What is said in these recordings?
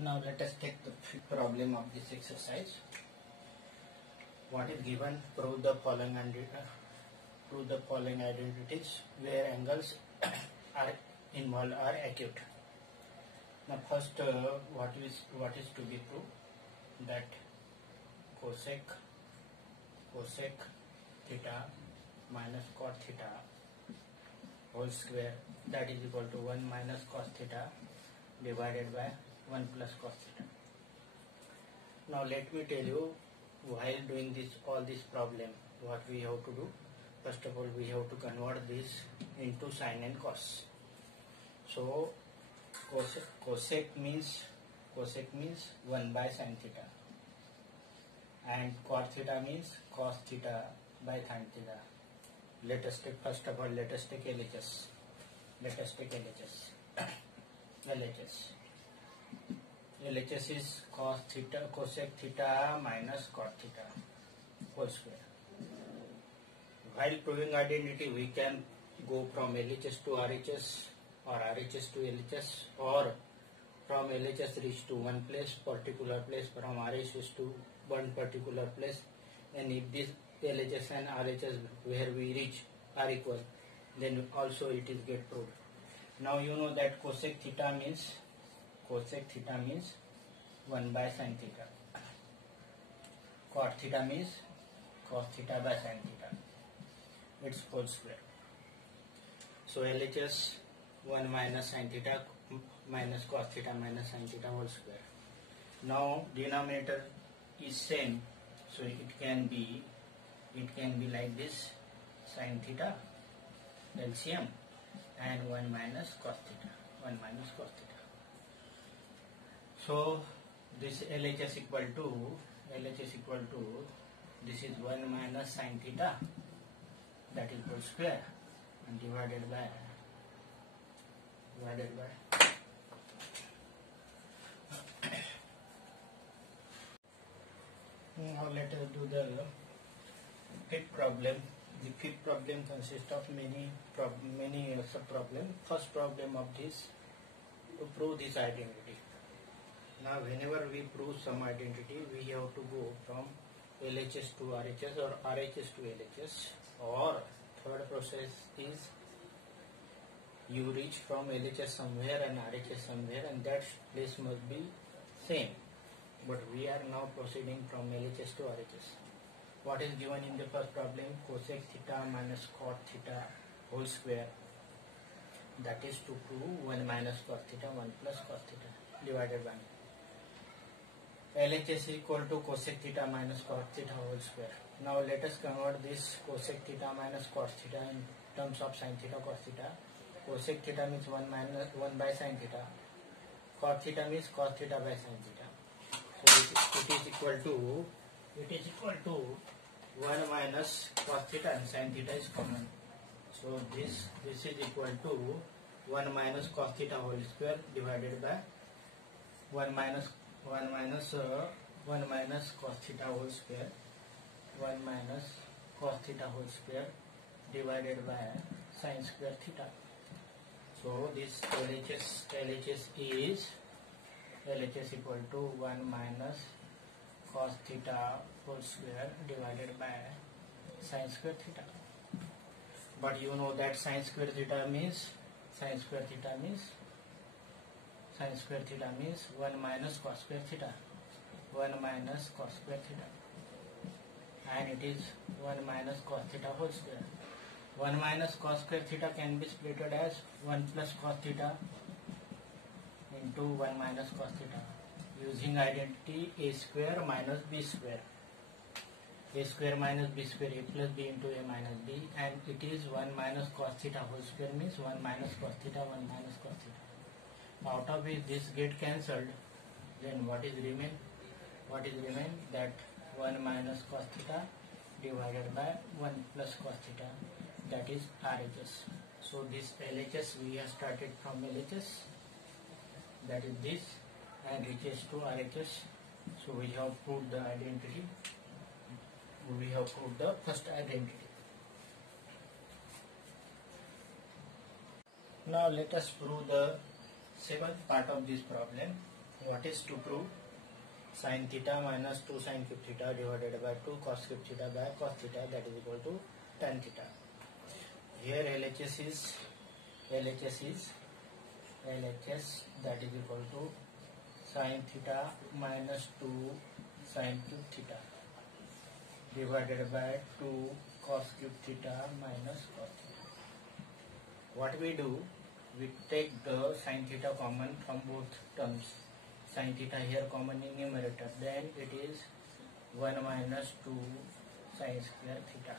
Now let us take the problem of this exercise. What is given? Prove the following identities where angles are involved are acute. Now first, what is to be proved? That cosec theta minus cot theta whole square, that is equal to 1 minus cos theta divided by 1 plus cos theta. Now let me tell you, while doing all this problem, what we have to do. First of all, we have to convert this into sin and cos. So cosec means 1 by sin theta, and cot theta means cos theta by sin theta. Let us take LHS. LHS is cosec theta minus cot theta whole square. While proving identity, we can go from LHS to RHS or RHS to LHS, or from LHS reach to one particular place, from RHS to one particular place, and if this LHS and RHS where we reach are equal, then also it is get proved. Now you know that cosec theta means 1 by sin theta. Cot theta means cos theta by sin theta. It's whole square. So LHS 1 minus sin theta minus cos theta minus sin theta whole square. Now denominator is same, so it can be like this: sin theta LCM and 1 minus cos theta. So this LHS equal to this is 1 minus sin theta, that is whole square, and divided by now let us do the fifth problem. The fifth problem consists of many sub-problems. First problem of this, to prove this identity. Now whenever we prove some identity, we have to go from LHS to RHS or RHS to LHS, or third process is you reach from LHS somewhere and RHS somewhere, and that place must be same. But we are now proceeding from LHS to RHS. What is given in the first problem? Cosec theta minus cot theta whole square, that is to prove 1 minus cos theta 1 plus cos theta divided by LHS equal to cosec theta minus cot theta whole square. Now let us convert this cosec theta minus cos theta in terms of sin theta cos theta. Cosec theta means 1 by sin theta. Cot theta means cos theta by sin theta. So it is equal to 1 minus cos theta, and sin theta is common. So this is equal to 1 minus cos theta whole square divided by 1 minus cos theta whole square, 1 minus cos theta whole square divided by sin square theta. So this LHS is equal to 1 minus cos theta whole square divided by sin square theta. But you know that sin square theta means 1 minus cos square theta, and it is 1 minus cos theta whole square. 1 minus cos square theta can be split as 1 plus cos theta into 1 minus cos theta, using identity a square minus b square. A square minus b square, a plus b into a minus b, and it is 1 minus cos theta whole square means 1 minus cos theta 1 minus cos theta. Out of it, this get cancelled, then what is remain? That 1 minus cos theta divided by 1 plus cos theta, that is RHS. So this LHS, we have started from LHS, that is this, and reaches to RHS. So we have proved the identity. We have proved the first identity. Now let us prove the seventh part of this problem. what is to prove? Sin theta minus 2 sin cube theta divided by 2 cos cube theta by cos theta, that is equal to tan theta. Here LHS is that is equal to sin theta minus 2 sin cube theta divided by 2 cos cube theta minus cos theta. What we do, we take the sin theta common from both terms. Sin theta here common in numerator, then it is 1 minus 2 sin square theta,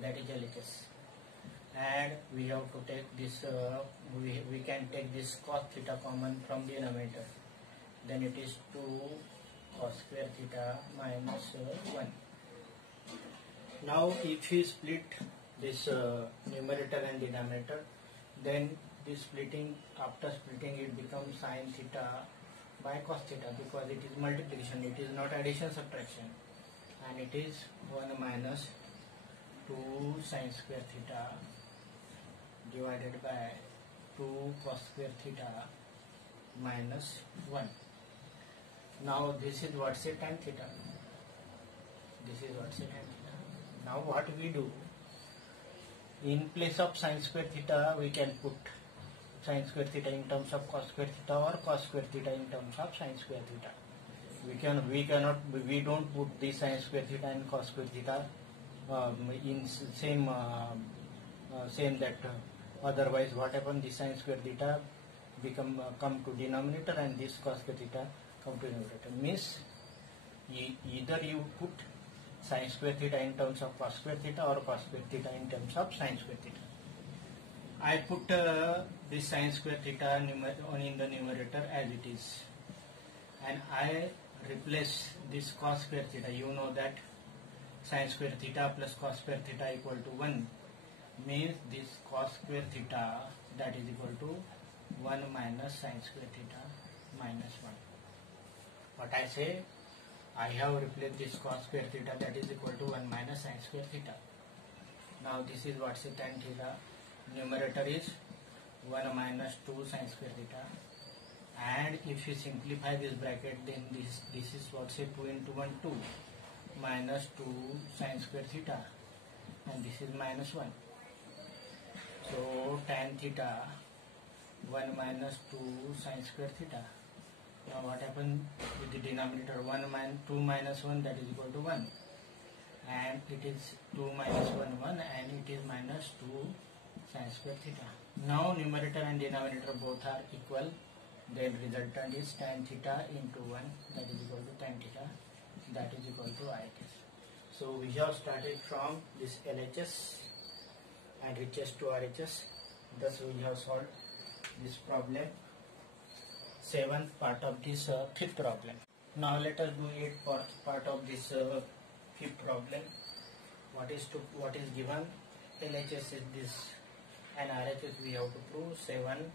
that is LHS. And we have to take this, we can take this cos theta common from the numerator, then it is 2 cos square theta minus 1. Now if we split this numerator and denominator, then this splitting, after splitting it becomes sin theta by cos theta, because it is multiplication, it is not addition subtraction, and it is 1 minus 2 sin square theta divided by 2 cos square theta minus 1. Now this is what say tan theta. This is what say tan theta. Now what we do, in place of sin square theta we can put sin square theta in terms of cos square theta, or cos square theta in terms of sin square theta. We don't put the sin square theta and cos square theta in same that otherwise what happens, the sin square theta come to denominator and this cos square theta come to numerator. Means either you put sin square theta in terms of cos square theta or cos square theta in terms of sin square theta. I put this sin square theta in the numerator as it is, and I replace this cos square theta. You know that sin square theta plus cos square theta equal to 1, means this cos square theta, that is equal to 1 minus sin square theta minus 1. What I say, I have replaced this cos square theta, that is equal to 1 minus sin square theta. Now this is what say tan theta. Numerator is 1 minus 2 sin square theta, and if you simplify this bracket, then this is what say 2 into 1 2 minus 2 sin square theta, and this is minus 1. So tan theta 1 minus 2 sin square theta. Now what happened with the denominator? 2 minus 1, that is equal to 1, and it is 2 minus 1 1, and it is minus 2 sin square theta. Now numerator and denominator both are equal, then resultant is tan theta into 1, that is equal to tan theta, that is equal to IHS. So we have started from this LHS and reaches to RHS. Thus we have solved this problem, 7th part of this 5th problem. Now let us do 8th part of this 5th problem. What is given? LHS is this, and RHS we have to prove 7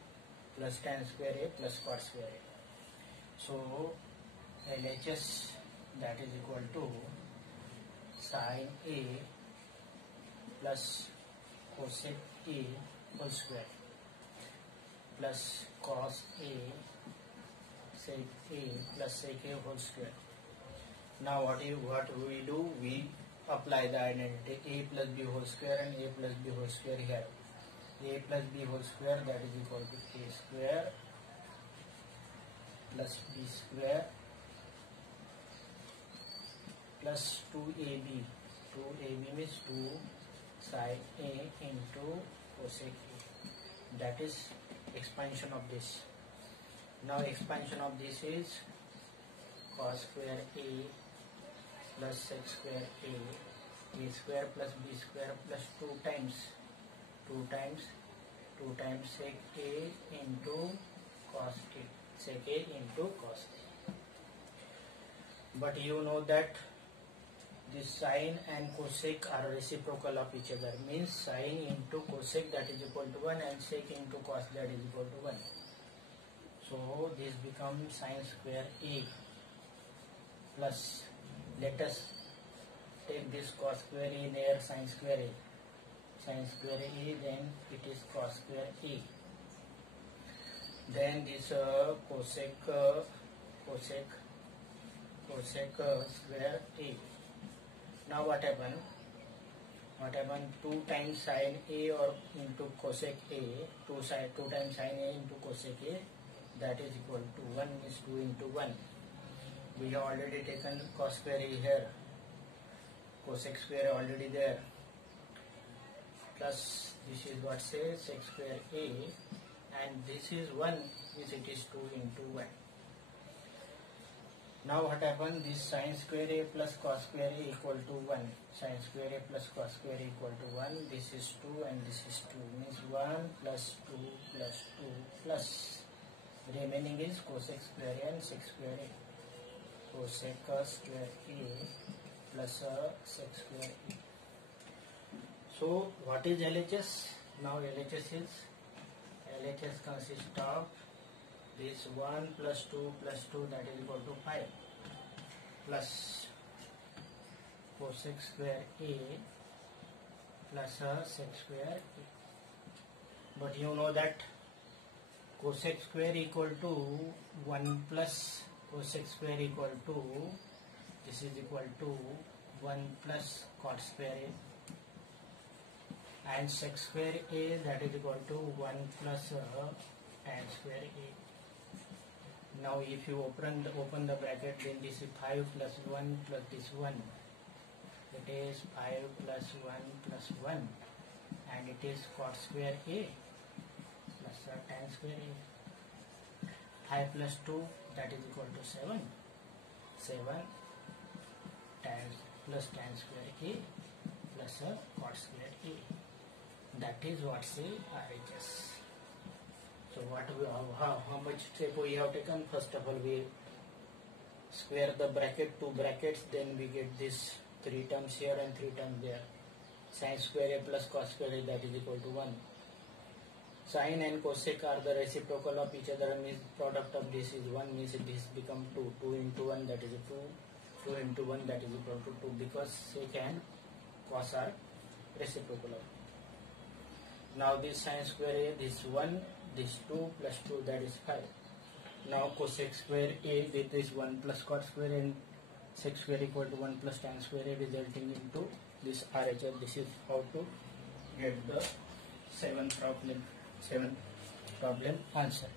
plus tan square A plus cot square A. So LHS, that is equal to sin A plus cosec A whole square plus cos A sec A plus sec A whole square. Now what we do, we apply the identity A plus B whole square and A plus B whole square here. A plus B whole square, that is equal to A square plus B square plus 2AB. 2AB means 2 sin A into cosec A. That is expansion of this. Now expansion of this is cos square A plus sec square A square plus B square plus 2 times sec A into cos A, sec A into cos A. But you know that this sine and cosec are reciprocal of each other, means sine into cosec, that is equal to 1, and sec into cos, that is equal to 1. So this becomes sine square A plus, let us take this cos square A near sine square A. Sine square A, then it is cos square A. Then this cosec cosec square A. Now what happened? 2 times sin A or into cosec A, 2 times sin A into cosec A, that is equal to 1 is 2 into 1. We have already taken cos square A here, cosec square already there, plus this is what says sec square A, and this is 1 means it is 2 into 1. Now what happened? This sin square A plus cos square A equal to 1. Sin square A plus cos square A equal to 1. This is 2 and this is 2. Means 1 plus 2 plus 2 plus remaining is cosec square A and sec square A. Cosec square A plus sec square A. So what is LHS? Now LHS consists of this 1 plus 2 plus 2, that is equal to 5, plus cosec square A plus sec square A. But you know that cosec square equal to 1 plus cosec square equal to, this is equal to 1 plus cot square A, and sec square A, that is equal to 1 plus tan square A. Now if you open the bracket, then this is 5 plus 1 plus this 1. It is 5 plus 1 plus 1, and it is cot square A plus tan square A. 5 plus 2, that is equal to 7. 7 tan plus tan square A plus cot square A. That is what say RHS. So what how much step we have taken? First of all, we square the bracket, 2 brackets, then we get this 3 terms here and 3 terms there. Sin square A plus cos square A, that is equal to 1. Sin and cosec are the reciprocal of each other, means product of this is 1, means this become 2. 2 into 1, that is 2. 2 into 1, that is equal to 2, because sec and cos are reciprocal of. Now this sin square A, this 1, this 2 plus 2, that is 5. Now cosec square A with this 1 plus cot square and sec square equal to 1 plus tan square A, resulting into this RHS. This is how to get the 7th problem answer.